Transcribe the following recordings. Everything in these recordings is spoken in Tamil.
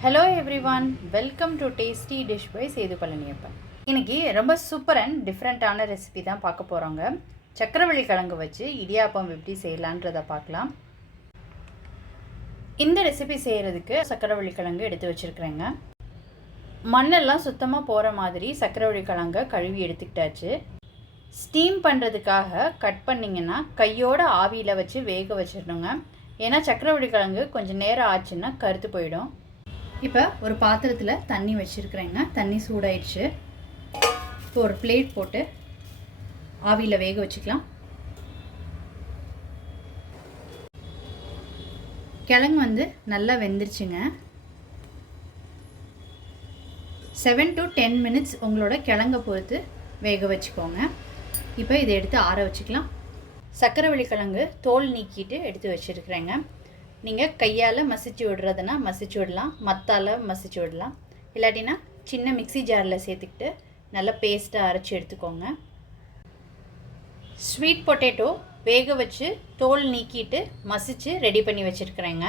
Hello everyone, welcome to tasty dish by Sethu Palaniappan. இன்றைக்கி ரொம்ப சூப்பர் அண்ட் டிஃப்ரெண்ட்டான ரெசிபி தான் பார்க்க போகிறோங்க. சக்கரவள்ளி கிழங்கு வச்சு இடியாப்பம் எப்படி செய்யலான்றதை பார்க்கலாம். இந்த ரெசிபி செய்கிறதுக்கு சக்கரவள்ளி கிழங்கு எடுத்து வச்சுருக்குறேங்க. மண்ணெல்லாம் சுத்தமாக போகிற மாதிரி சக்கரவள்ளி கிழங்கை கழுவி எடுத்துக்கிட்டாச்சு. ஸ்டீம் பண்ணுறதுக்காக கட் பண்ணிங்கன்னா கையோட ஆவியில் வச்சு வேக வச்சிடணுங்க. ஏன்னா சக்கரவள்ளி கிழங்கு கொஞ்சம் நேரம் ஆச்சுன்னா கருத்து போயிடும். இப்போ ஒரு பாத்திரத்தில் தண்ணி வச்சுருக்குறேங்க. தண்ணி சூடாயிடுச்சு. இப்போ ஒரு பிளேட் போட்டு ஆவியில் வேக வச்சுக்கலாம். கிழங்கு நல்லா வெந்துருச்சுங்க. 7 to 10 minutes உங்களோட கிழங்கை பொறுத்து வேக வச்சுக்கோங்க. இப்போ இதை எடுத்து ஆற வச்சுக்கலாம். சக்கரவள்ளி கிழங்கு தோல் நீக்கிட்டு எடுத்து வச்சுருக்குறேங்க. நீங்கள் கையால் மசிச்சு விடுறதுனா மசிச்சு விடலாம், மத்தால் மசிச்சு விடலாம். இல்லாட்டினா சின்ன மிக்சி ஜாரில் சேர்த்துக்கிட்டு நல்லா பேஸ்ட்டாக அரைச்சி எடுத்துக்கோங்க. ஸ்வீட் பொட்டேட்டோ வேக வச்சு தோல் நீக்கிட்டு மசிச்சு ரெடி பண்ணி வச்சுருக்குறேங்க.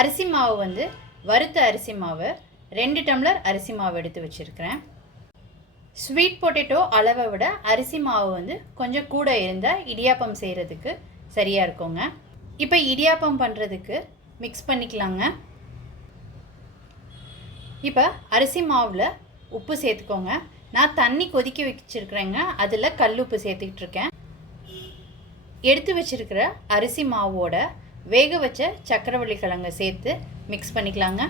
அரிசி மாவு வறுத்த அரிசி மாவு 2 டம்ளர் அரிசி மாவு எடுத்து வச்சுருக்கிறேன். ஸ்வீட் பொட்டேட்டோ அளவை விட அரிசி மாவு கொஞ்சம் கூட இருந்தால் இடியாப்பம் செய்கிறதுக்கு சரியாக இருக்குங்க. இப்போ இடியாப்பம் பண்ணுறதுக்கு மிக்ஸ் பண்ணிக்கலாங்க. இப்போ அரிசி மாவில் உப்பு சேர்த்துக்கோங்க. நான் தண்ணி கொதிக்க வச்சுருக்கிறேங்க. அதில் கல் உப்பு சேர்த்துக்கிட்டு இருக்கேன். எடுத்து வச்சுருக்கிற அரிசி மாவோட வேக வச்ச சக்கரவள்ளி கிழங்கை சேர்த்து மிக்ஸ் பண்ணிக்கலாங்க.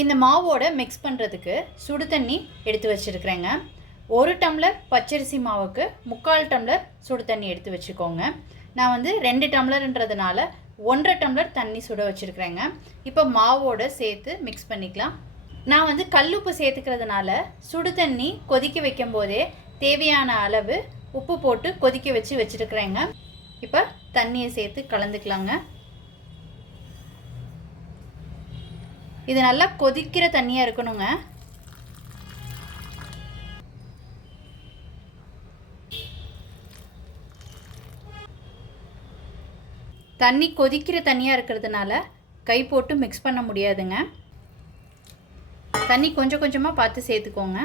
இந்த மாவோட மிக்ஸ் பண்ணுறதுக்கு சுடு தண்ணி எடுத்து வச்சுருக்கிறேங்க. 1 டம்ளர் பச்சரிசி மாவுக்கு 3/4 டம்ளர் சுடு தண்ணி எடுத்து வச்சுக்கோங்க. நான் 2 டம்ளர்ன்றதுனால 1.5 டம்ளர் தண்ணி சுட வச்சுருக்கிறேங்க. இப்போ மாவோட சேர்த்து மிக்ஸ் பண்ணிக்கலாம். நான் கல்லுப்பு சேர்த்துக்கிறதுனால சுடு தண்ணி கொதிக்க வைக்கும் போதே தேவையான அளவு உப்பு போட்டு கொதிக்க வச்சுருக்கிறேங்க. இப்போ தண்ணியை சேர்த்து கலந்துக்கலாங்க. இது நல்லா கொதிக்கிற தண்ணியாக இருக்கணுங்க. தண்ணி கொதிக்கிற தண்ணியாக இருக்கிறதுனால கை போட்டு மிக்ஸ் பண்ண முடியாதுங்க. தண்ணி கொஞ்சம் கொஞ்சமாக பார்த்து சேர்த்துக்கோங்க.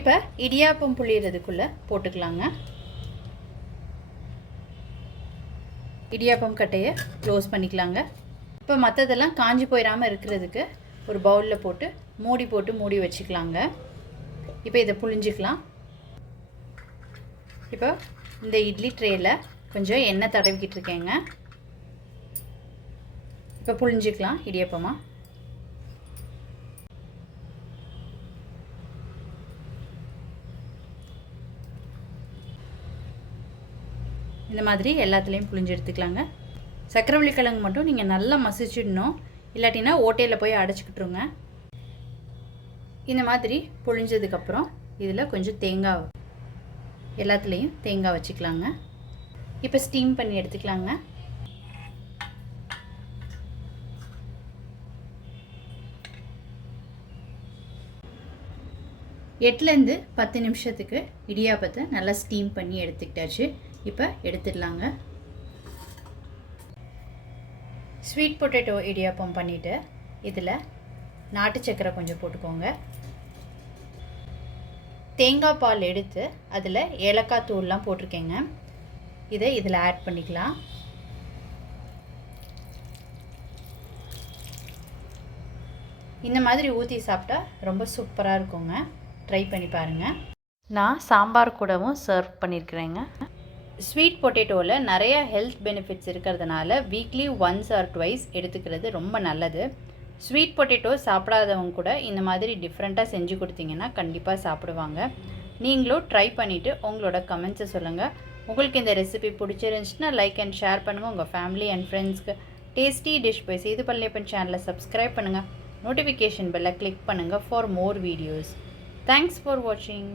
இப்போ இடியாப்பம் புளியறதுக்குள்ளே போட்டுக்கலாங்க. இடியாப்பம் கட்டையை க்ளோஸ் பண்ணிக்கலாங்க. இப்போ மற்றதெல்லாம் காஞ்சி போயிடாமல் இருக்கிறதுக்கு ஒரு பவுலில் போட்டு மூடி வச்சுக்கலாங்க. இப்போ இதை புழிஞ்சிக்கலாம். இப்போ இந்த இட்லி ட்ரேயில் கொஞ்சம் எண்ணெய் தடவிக்கிட்டு இருக்கேங்க. இப்போ புழிஞ்சிக்கலாம் இடியாப்பமாக. இந்த மாதிரி எல்லாத்துலேயும் புழிஞ்சு எடுத்துக்கலாங்க. சக்கரவள்ளி கிழங்கு மட்டும் நீங்கள் நல்லா மசிச்சிடணும், இல்லாட்டினா ஓட்டையில் போய் அடைச்சிக்கிட்டுருங்க. இந்த மாதிரி புழிஞ்சதுக்கப்புறம் இதில் கொஞ்சம் தேங்காய், எல்லாத்துலேயும் தேங்காய் வச்சுக்கலாங்க. இப்போ ஸ்டீம் பண்ணி எடுத்துக்கலாங்க. எட்டுலேருந்து 10 நிமிஷத்துக்கு இடியாப்பத்தை நல்லா ஸ்டீம் பண்ணி எடுத்துக்கிட்டாச்சு. இப்போ எடுத்துடலாங்க. ஸ்வீட் பொட்டேட்டோ இடியாப்பம் பண்ணிவிட்டு இதில் நாட்டு சக்கரை கொஞ்சம் போட்டுக்கோங்க. தேங்காய் பால் எடுத்து அதில் ஏலக்காய் தூள்லாம் போட்டிருக்கேங்க. இதை இதில் ஆட் பண்ணிக்கலாம். இந்த மாதிரி ஊற்றி சாப்பிட்டா ரொம்ப சூப்பராக இருக்குங்க. ட்ரை பண்ணி பாருங்கள். நான் சாம்பார் கூடவும் சர்வ் பண்ணியிருக்கிறேங்க. ஸ்வீட் பொட்டேட்டோவில் நிறைய ஹெல்த் பெனிஃபிட்ஸ் இருக்கிறதுனால வீக்லி ஒன்ஸ் ஆர் ட்வைஸ் எடுத்துக்கிறது ரொம்ப நல்லது. ஸ்வீட் பொட்டேட்டோ சாப்பிடாதவங்க கூட இந்த மாதிரி டிஃப்ரெண்ட்டாக செஞ்சு கொடுத்தீங்கன்னா கண்டிப்பாக சாப்பிடுவாங்க. நீங்களும் ட்ரை பண்ணிவிட்டு உங்களோட கமெண்ட்ஸை சொல்லுங்கள். உங்களுக்கு இந்த ரெசிபி பிடிச்சிருந்துச்சுன்னா லைக் அண்ட் ஷேர் பண்ணுங்கள். உங்கள் ஃபேமிலி அண்ட் ஃப்ரெண்ட்ஸ்க்கு tasty dish by Sethu Palaniappan சேனலை சப்ஸ்கிரைப் பண்ணுங்கள். நோட்டிஃபிகேஷன் பெல்லை கிளிக் பண்ணுங்கள் for more videos. Thanks for வாட்சிங்.